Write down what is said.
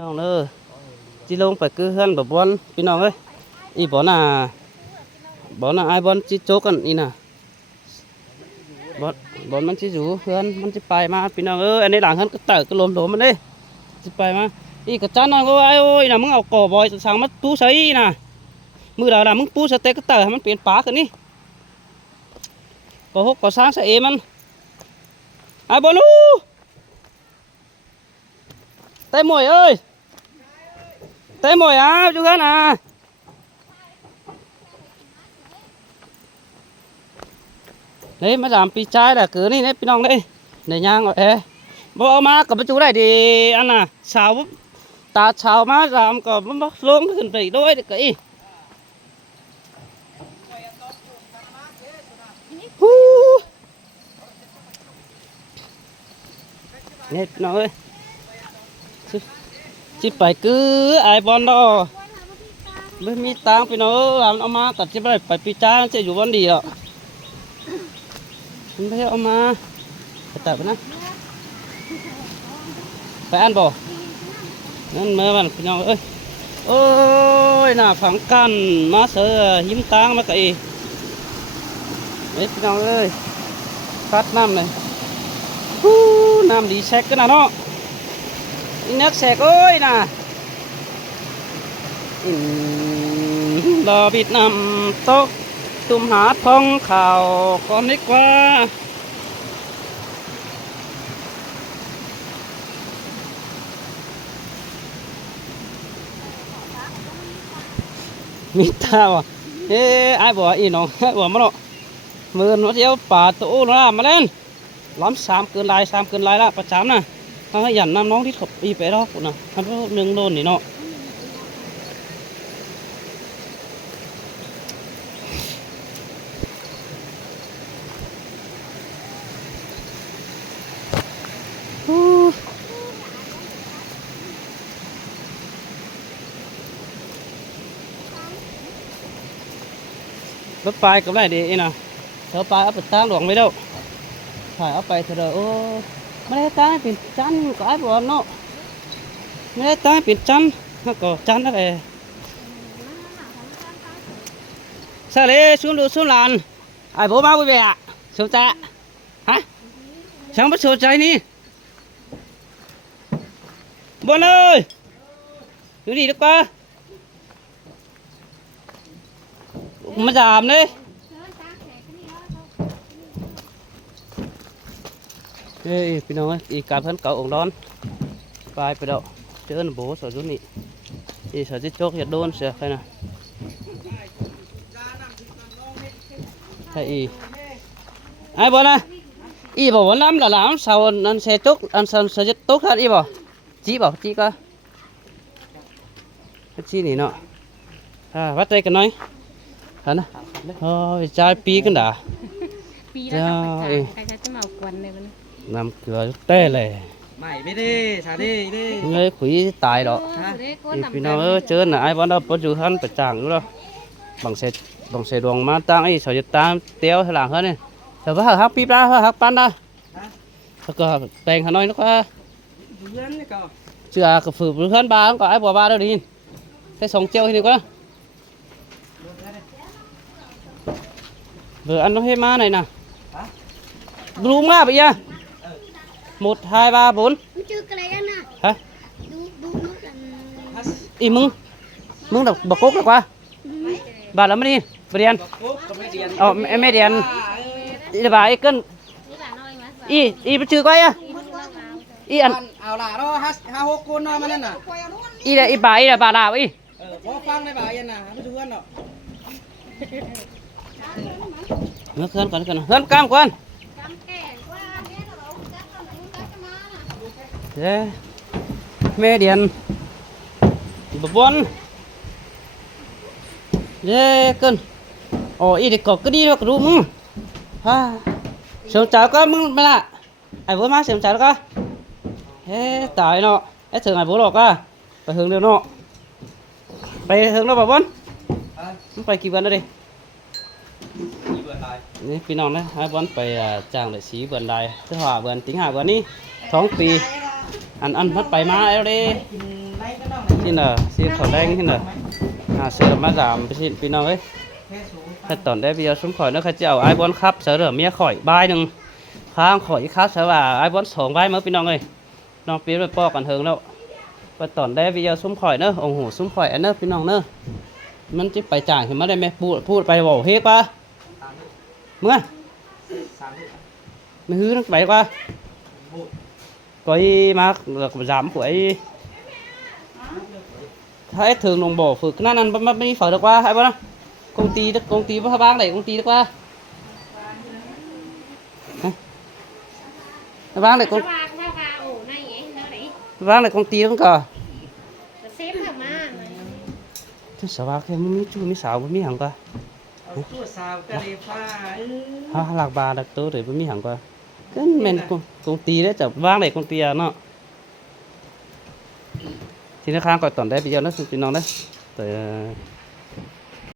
น้องเด้อจีลงไปคือเฮือนแบบบอนพี่น้องเอ้ยอีบ่น่ะไอ้บอนจีโจกันอีน่ะบอนมันจีอยู่เฮือนมันจีไปมาพี่น้องเอ้ยอันนี้หลังเฮือนก็เตะก็ลมมันเด้จีไปมาอีกระจันน่ะก็ไอ้โอ้ยน่ะมึงเอาก่อบอยสั่งมาปูใส่น่ะมือเราน่ะมึงปูสเต็กก็เตะให้มันเปลี่ยนปลากันนี่ก็หกก็สร้างใส่เอมันไอ้บอลลูเต้หมวยเอ้ยเต้หมวยchú khán à đấy mới làm pi chai là cứ này đấy pi nong đây để nhang rồi ê bố má cầm chú này thì ăn à xào ta xào má làm còn mất luôn cái gì đôi được cái nè nó ơi chỉ phải cứ ai bon đó mới mi tangไปเนาะlàmเอามาตัดจะไปปีจ้าจะอยู่วันดีอ่ะไม่ให้เอามาไปตัดไปนะไปอันบ่นั่นเมื่อวันพี่น้องเอ้ยโอ้ยน่าฝังกันมาเสือหิมตางมาไก่เอ้ยพี่น้องเอ้ยคัดน้ำเลยน้ำดีแซกกันนะเนาะนักแซกเอ้ยน่ะดอบิดนำตกตุ่มหาทองข่าวก่อนดีกว่ามีตาว่ะเอ้ไอ้บ่อีน้องบ่มาเนาะมือมันเที่ยวป่าตู้นะมาเล่นล้อม3เกินลายละประจำนะเขาให้ยันน้ำน้องที่ขับอีไปรอบนะทำให้หนึ่งโดนนี่เนาะรถไฟก็ได้ดีนะรถไฟเอาไปตั้งหลวงไม่ได้ถ่ายเอาไปเถอะโอ้ไม่ได้ตั้งเป็นจันก็ไอ้บ่เนาะไม่ได้ตั้งเป็นจันก็จันอะไรsao đấy xuống làn ai bố bao về ạ sầu cha hả sáng bắt sầu trái đi Bon ơi cứ đi được qua mà giảm đấy êพี่น้องอีกการเพิ่นเก่าองค์ร้อนไปไปđâu chơi nó bố sợ rút nịอีsợ chết chốt nhiệt đôn sợ phải nào thầy ai bảo nè y bảo vẫn làm là làm sao ăn xe chốt ăn sao rất tốt hơn y bảo chỉ có cái chi này nọ bắt tay cái nói hả nè thôi trái pi cái đã pi đóใครจะมาควันเลยมัน làm cửa tê lề mày biết đi xả đi người quý tài đó vì nó chơi là ai bảo đâu có dù hơn phải chẳng nữa bằng xe đường mà tăng ấy sợ tăng téo hay là hơn này rồi với hắc pip ra hắc pan ra cái đèn hà nội nó có chưa cái phử hơn ba không có ai bỏ ba đâu đi cái sòng treo thì quá vừa ăn nó hết má này nè đúng mà bây giờ 1 2 3 4 hả ýมึงđọc bọc cốt được qua bà làm đi bà điền em mẹ điền đi bà ấy cân y bắt chữ quay à y ăn ảo là đó ha hô côn nó mà nên à y là bà nào y có phăng đây bà yên à nó chưa ăn đâu nó hơn cam quan thế mẹ điền bón thế cân y để có cái đi hoặc đúng ha sớm chào có mừng mà ai bố má sớm chào có thế tại nọ thế thường ai bố lọc à phải hướng đường nọ phải hướng đâu bà bón phải kỳ vấn đâyนี่พี่น้องนะให้บอนไปจ้างเลยสีเบือนได้ที่หาเบือนติ้งหาเบือนนี่2 ปีอันพัดไปมาแล้วดิ nay ที่น่ะซื้อข้าวแดงที่น่ะซื้อมาสามไปสิพี่น้องเอ้ยถ้าตอนได้เบียร์สมข่อยเนาะเขาจะเอาไอ้บอลครับเสือเมียข่อยใบหนึ่งข้างข่อยครับเสือว่าไอ้บอลสองใบเมื่อพี่น้องเอ้ยน้องปีนไปปอกกันเถิงแล้วว่าตอนได้เบียร์สมข่อยเนาะโอ้โหสมข่อยอันเนาะพี่น้องเนาะมันจะไปจ่ายเห็นไหมได้ไหมพูดไปบอกเฮ้ปะเมื่อไม่ฮื้อนักไปปะcó ý mà giảm của ấy thấy thường đồng bộ phượt cái ăn bắt mới phở được qua hay bao công ty bắt bang này công ty được qua bang này công ty không cả thế sao bác em mới chú mới xào mới hàng qua ha lạc bà đặt tối để mới hàng qua cái men công ty đấy chả bang này công ty à nó thì nó khang coi toàn đấy bây giờ nó xin nó đấy